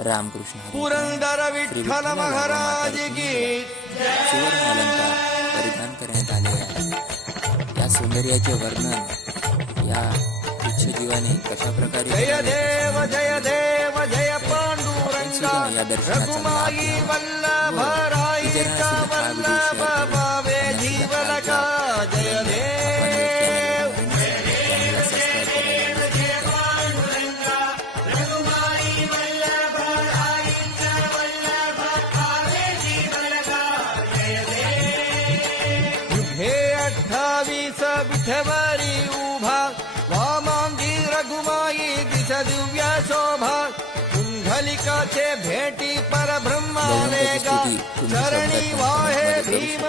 रामकृष्ण हरी. पुरंदर विठ्ठल महाराज की सुवर्ण अलंकार परिधान करण्यात आले आहे. या सौंदर्याचे वर्णन या तुच्छ जीवाने कशा प्रकारे जय देव जय देव जय पांडुरंगा या दर्शनाचा रघुमाई वल्लभ राईचा वल्लभ भावे जीवलका जय देव हे 28 विठवरी उभा वामांगी रघुमाई दिस दिव्य शोभा कुंडलिकाचे भेटी परब्रह्माने गा चरणी वाहे भीम